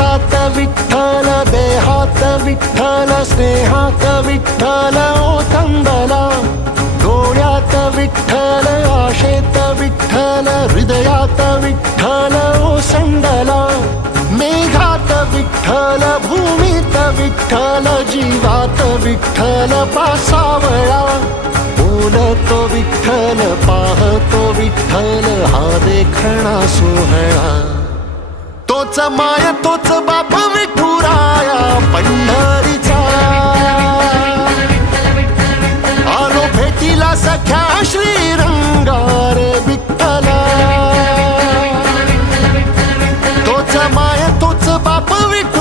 श्वासात विठ्ठल, देहात विठ्ठल, स्नेहात विठ्ठल ओथंबला. डोळ्यात विठ्ठल, आशेत विठ्ठल, हृदयात विठ्ठल ओसंडला. मेघात विठ्ठल, भूमीत विठ्ठल, जीवात विठ्ठल पासावळा. बोलतो विठ्ठल, पाहतो विठ्ठल, हा देखणा सोहळा. तोच माय तोच बाप विठुराया पंढरीचा. आलो भेटीला सख्या श्रीरंगार विठ्ठला. तोच माय तोच बाप विठुराया